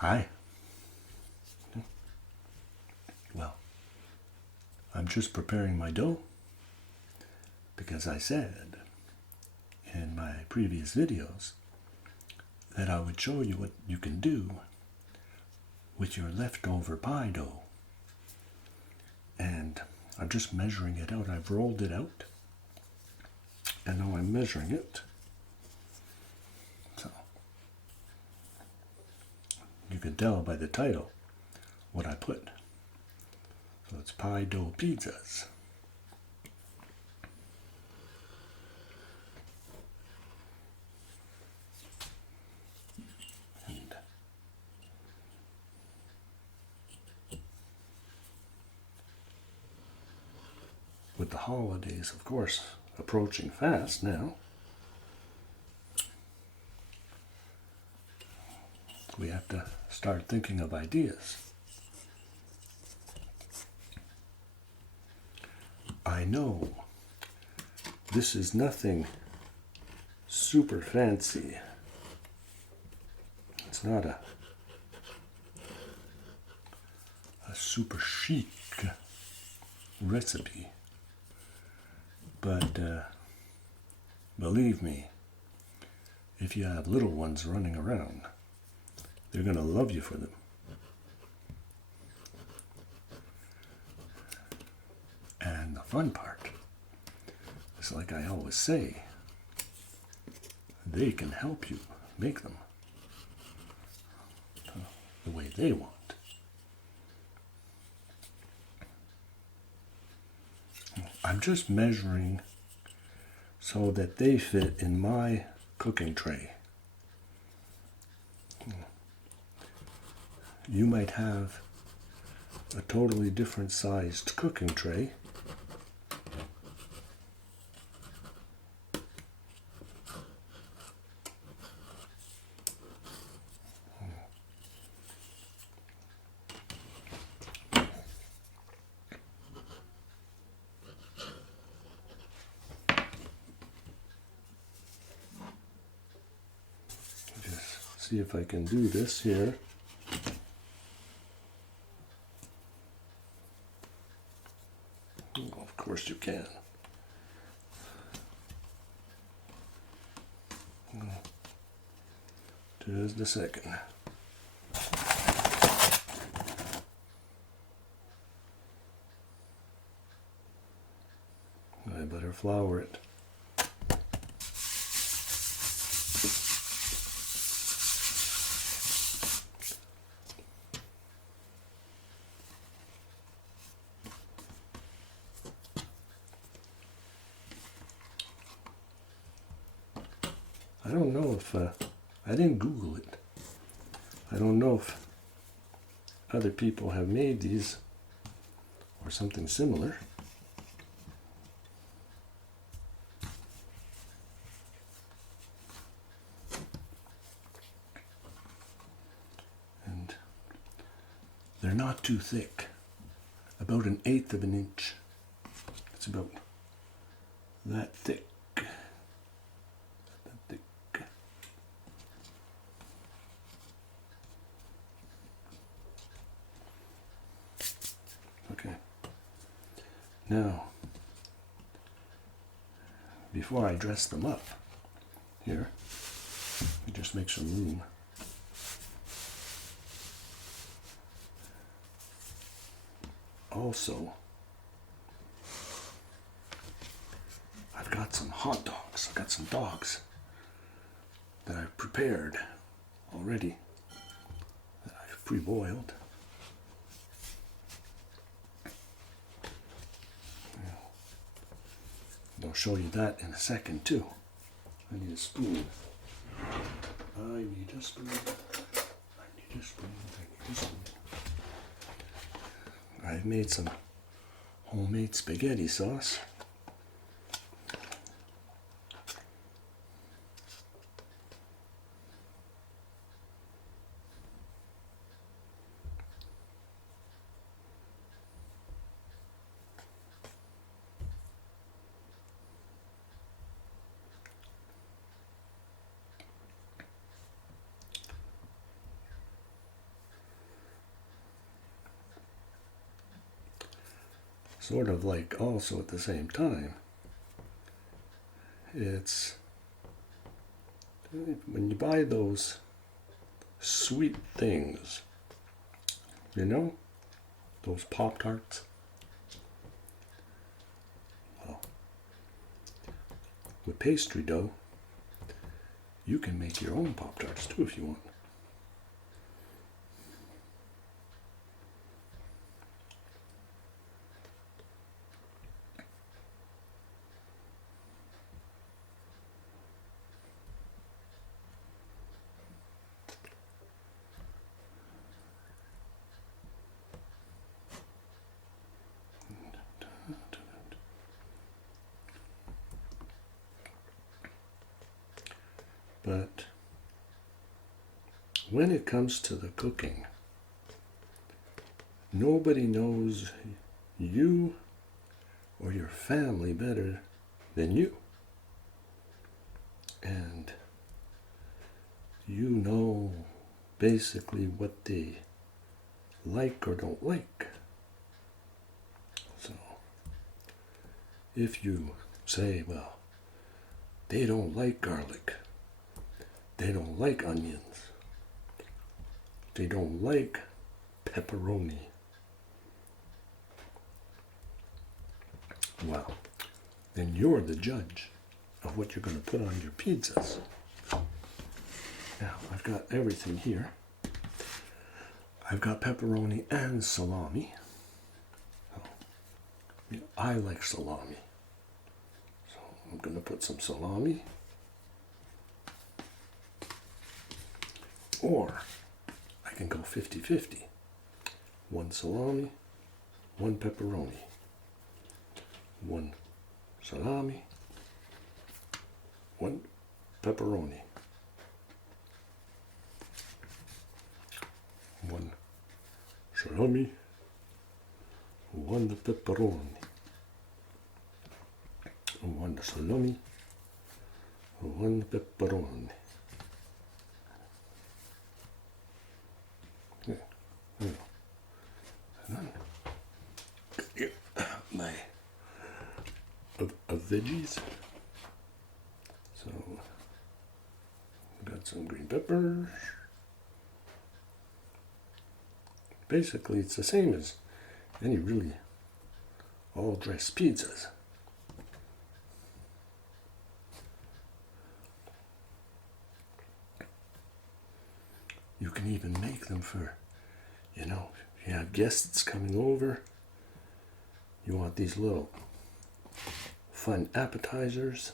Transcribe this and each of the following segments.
Hi. Well, I'm just preparing my dough because I said in my previous videos that I would show you what you can do with your leftover pie dough. And I'm just measuring it out. I've rolled it out and now I'm measuring it. So you can tell by the title what I put. So it's pie dough pizzas. And with the holidays, of course, approaching fast now, we have to start thinking of ideas. I know this is nothing super fancy. It's not a super chic recipe, but believe me, if you have little ones running around, they're going to love you for them. And the fun part is, like I always say, they can help you make them the way they want. I'm just measuring so that they fit in my cooking tray. You might have a totally different sized cooking tray. Just see if I can do this here. Of course you can. Just a second. I better flour it. I don't know if, I didn't Google it. I don't know if other people have made these or something similar. And they're not too thick, about 1/8 of an inch. It's about that thick. Okay. Now, before I dress them up, here, we just make some room. Also, I've got some hot dogs. I've got some dogs that I've prepared already, that I've pre-boiled. I'll show you that in a second too. I need a spoon. I need a spoon. I need a spoon. I need a spoon. I've made some homemade spaghetti sauce. sort of like also at the same time, it's when you buy those sweet things, you know, those Pop-Tarts. Well, with pastry dough, you can make your own Pop-Tarts too if you want. But when it comes to the cooking, nobody knows you or your family better than you. And you know basically what they like or don't like. So if you say, well, they don't like garlic, they don't like onions, they don't like pepperoni, well, then you're the judge of what you're going to put on your pizzas. Now, I've got everything here. I've got pepperoni and salami. I like salami. So I'm going to put some salami. Or I can go 50-50. One salami, one pepperoni. One salami, one pepperoni. One salami, one pepperoni. One salami, one pepperoni. My of veggies. So got some green peppers. Basically, it's the same as any really all dressed pizzas. You can even make them for, you know, if you have guests coming over, you want these little fun appetizers.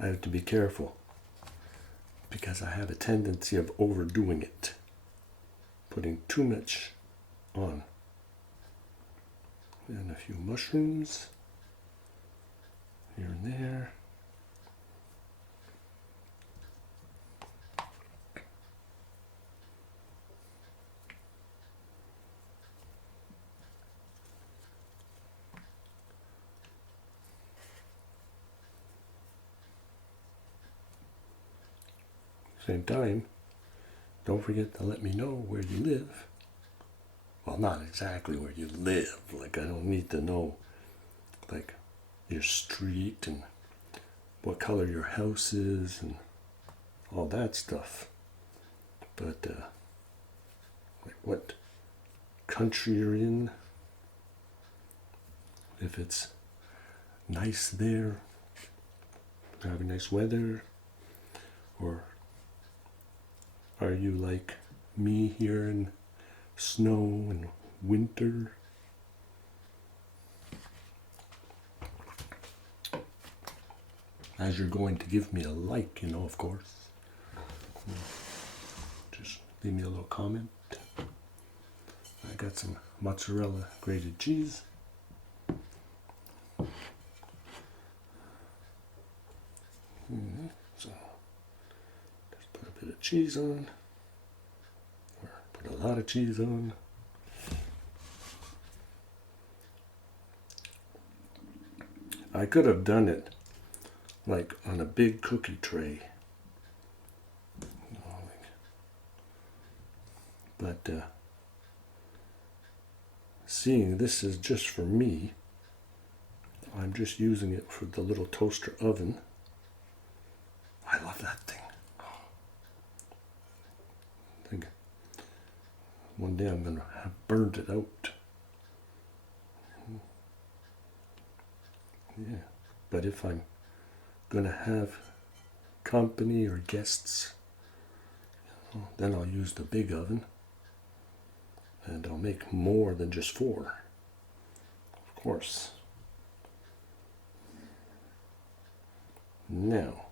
I have to be careful because I have a tendency of overdoing it, putting too much on. And a few mushrooms here and there. Same time, don't forget to let me know where you live. Well, not exactly where you live. Like, I don't need to know, like, your street and what color your house is and all that stuff. But, like, what country you're in. If it's nice there, having nice weather, or are you like me here in snow and winter? As you're going to give me a like, you know, of course. Just leave me a little comment. I got some mozzarella grated cheese. So just put a bit of cheese on, or put a lot of cheese on. I could have done it like on a big cookie tray. But seeing this is just for me, I'm just using it for the little toaster oven. I love that thing. I think one day I'm going to have burned it out. Yeah, but if I'm going to have company or guests, then I'll use the big oven, and I'll make more than just 4, of course. Now,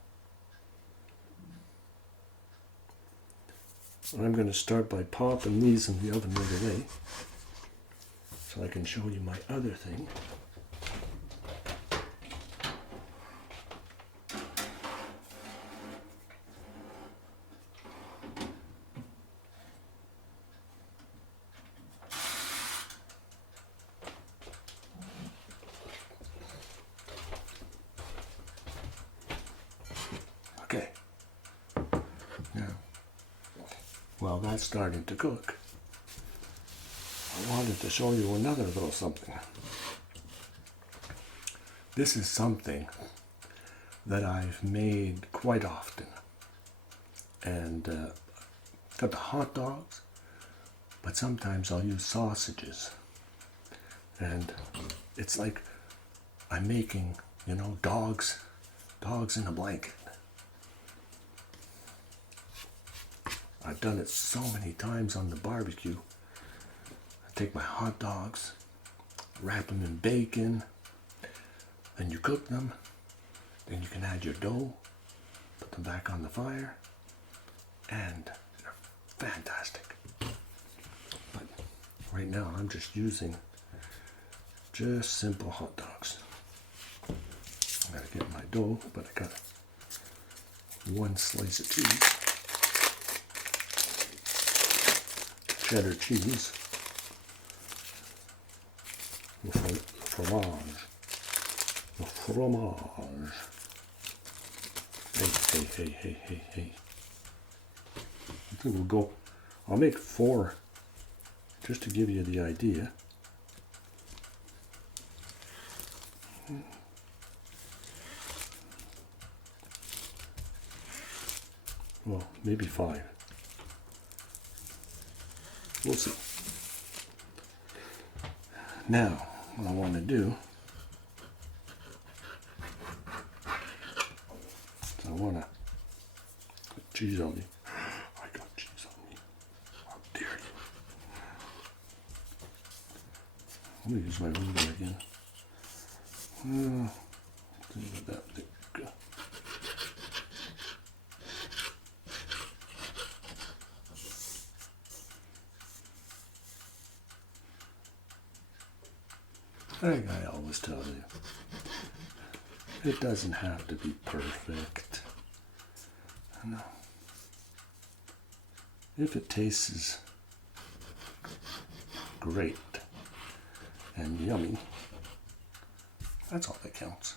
I'm going to start by popping these in the oven right away, so I can show you my other thing. Okay, now, while that's starting to cook, I wanted to show you another little something. This is something that I've made quite often, and got the hot dogs, but sometimes I'll use sausages, and it's like I'm making, dogs in a blanket. I've done it so many times on the barbecue. I take my hot dogs, wrap them in bacon, then you cook them, then you can add your dough, put them back on the fire, and they're fantastic. But right now I'm just using just simple hot dogs. I gotta get my dough, but I got 1 slice of cheese. Cheddar cheese, the fromage. Hey. I think I'll make 4, just to give you the idea. Well, maybe 5. We'll see. Now, what I want to do is I want to put cheese on me. I got cheese on me. How dare you? I'm going to use my ruler again. That good. Like I always tell you, it doesn't have to be perfect. No. If it tastes great and yummy, that's all that counts.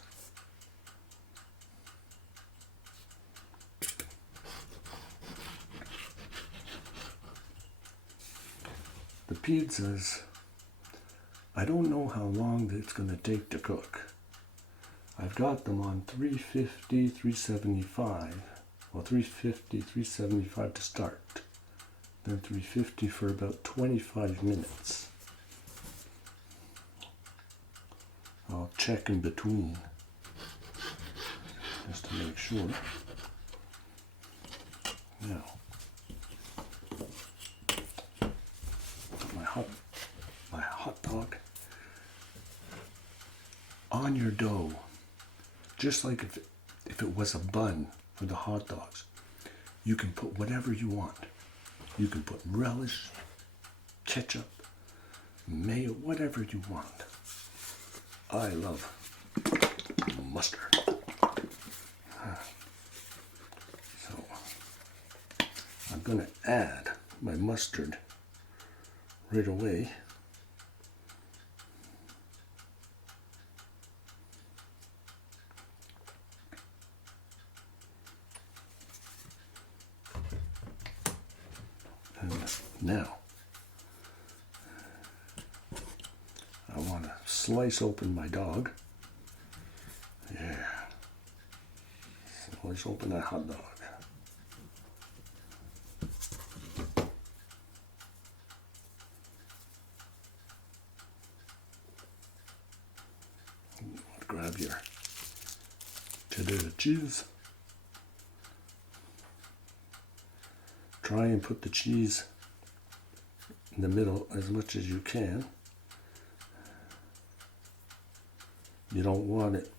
The pizzas, I don't know how long it's going to take to cook. I've got them on 350, 375. Well, 350, 375 to start. Then 350 for about 25 minutes. I'll check in between just to make sure. Now, my hot dog on your dough, just like if it was a bun for the hot dogs. You can put whatever you want. You can put relish, ketchup, mayo, whatever you want. I love mustard. So I'm going to add my mustard right away. And now, I want to slice open my dog. Yeah. Slice open that hot dog. Grab your cheddar cheese. Try and put the cheese in the middle as much as you can. You don't want it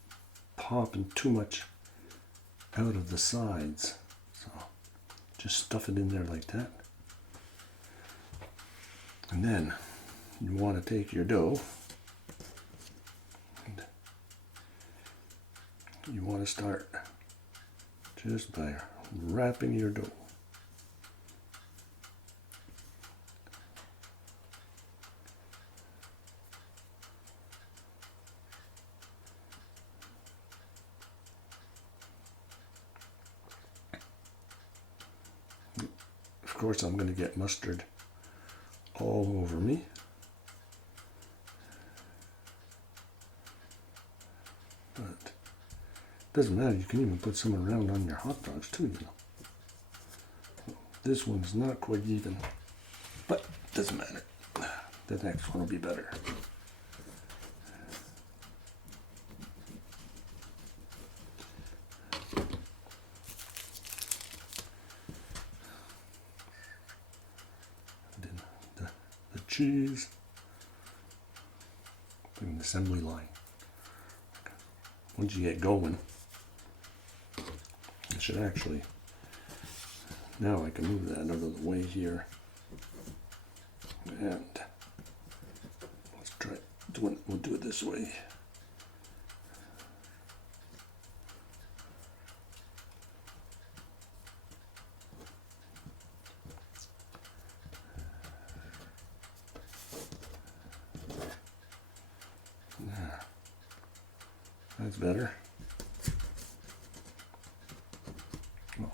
popping too much out of the sides. So just stuff it in there like that. And then you want to take your dough and you want to start just by wrapping your dough. Of course, I'm going to get mustard all over me. But it doesn't matter. You can even put some around on your hot dogs too, you know. This one's not quite even, but it doesn't matter. The next one will be better. Cheese, an assembly line. Once you get going, it should actually, now I can move that out of the way here, and let's try doing, we'll do it this way. That's better. Well,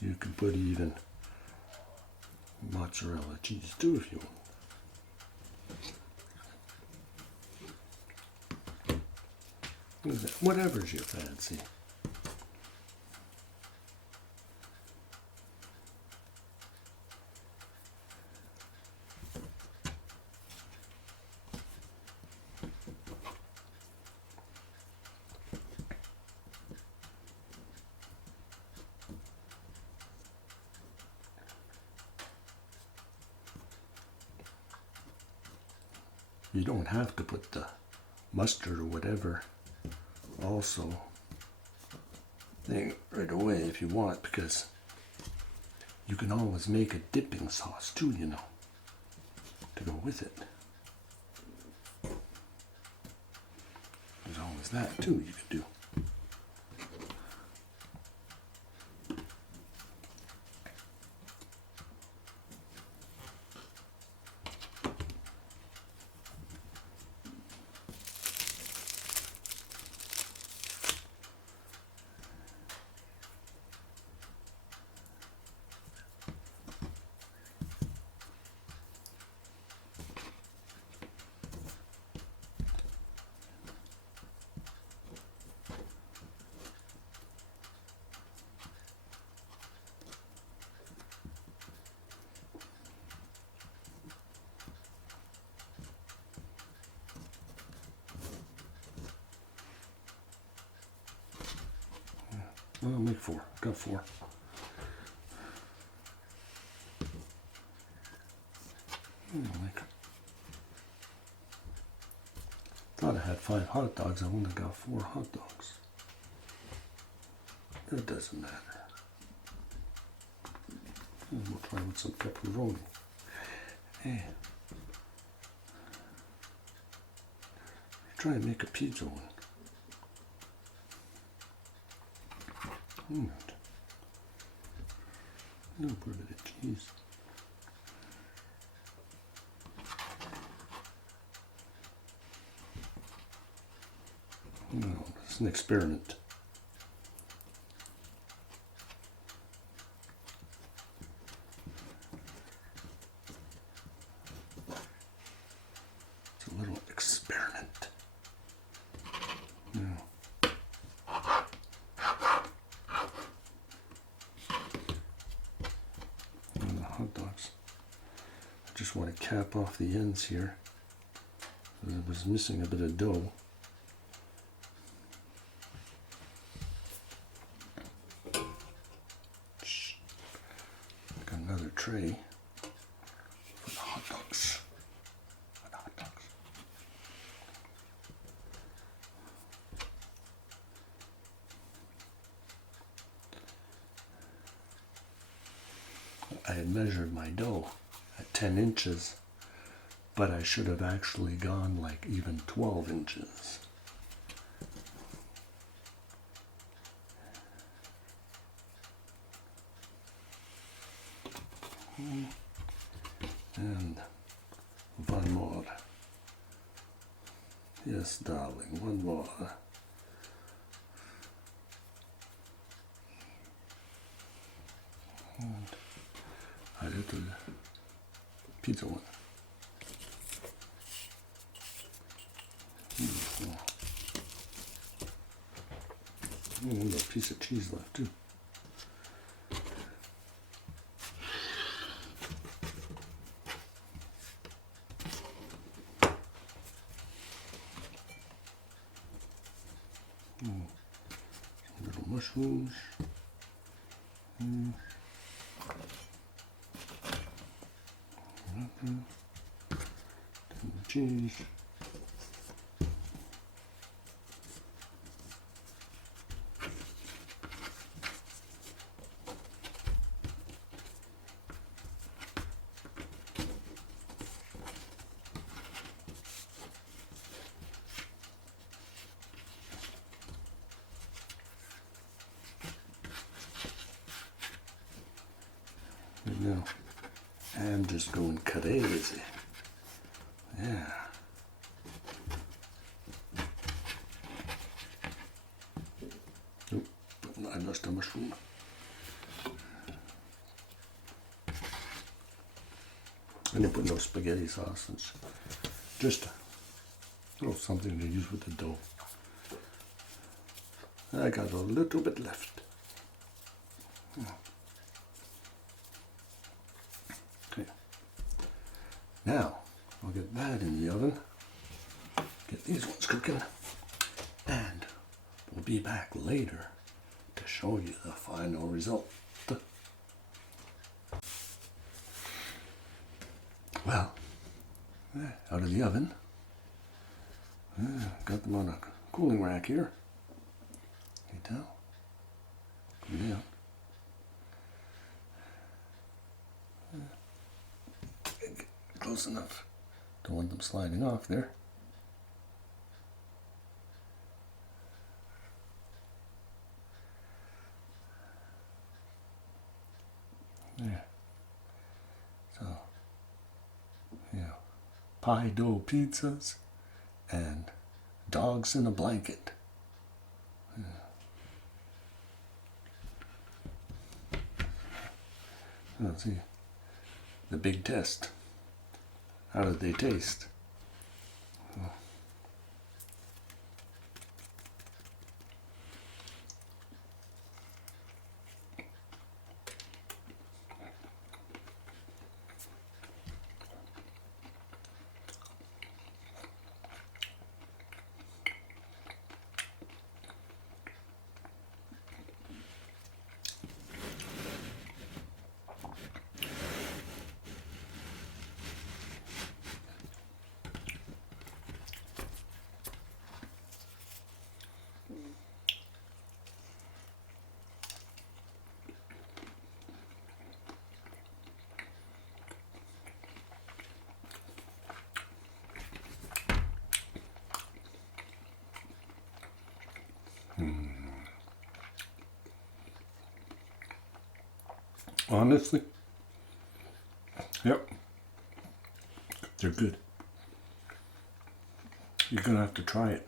you can put even mozzarella cheese too if you want. Whatever's your fancy. You don't have to put the mustard or whatever also thing right away if you want, because you can always make a dipping sauce too, you know, to go with it. There's always that too you can do. I'll make 4. Got 4. Thought I had 5 hot dogs. I only got 4 hot dogs. It doesn't matter. And we'll try with some pepperoni. Hey, try and make a pizza one. A little bit of cheese. No, it's an experiment. It's a little experiment. Now, and the hot dogs. I just want to cap off the ends here. I was missing a bit of dough. Got another tray for the hot dogs. I had measured my dough at 10 inches, but I should have actually gone like even 12 inches. And one more. Yes, darling, one more. And a little pizza one. And a piece of cheese left too. Some little mushrooms. And the cheese. Now, I'm just going crazy. Yeah. Oh, I lost a mushroom. I didn't put no spaghetti sauce. It's just something to use with the dough. I got a little bit left. Okay. Now, I'll get that in the oven. Get these ones cooking. And we'll be back later to show you the final result. Well, out of the oven. Got them on a cooling rack here. Can you tell? Yeah. Close enough. Don't want them sliding off there. There. So, pie dough pizzas and dogs in a blanket. Let's see. The big test. How did they taste? Honestly, yep, they're good. You're gonna have to try it.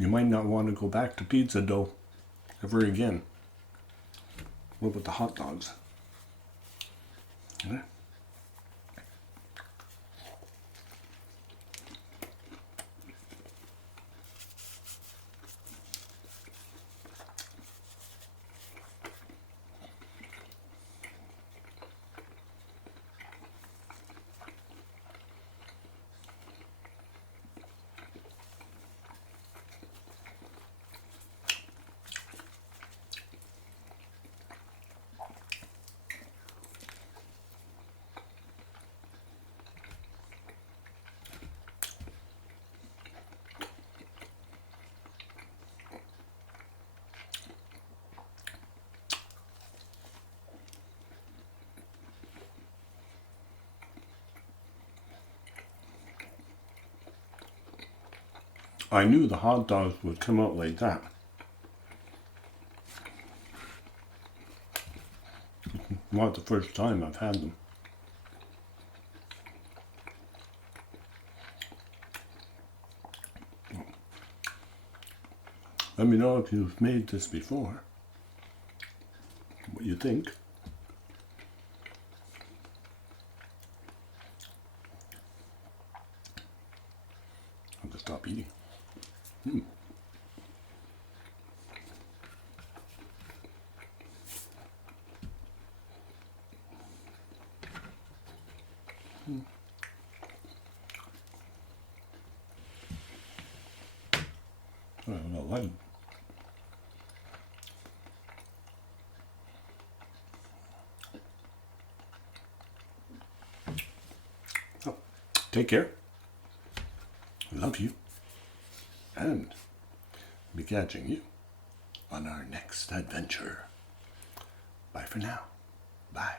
You might not want to go back to pizza dough ever again. What about the hot dogs? Yeah. I knew the hot dogs would come out like that. Not the first time I've had them. Let me know if you've made this before. What you think. I'll just stop eating. I don't know what. Oh, take care. Love you. And be catching you on our next adventure. Bye for now. Bye.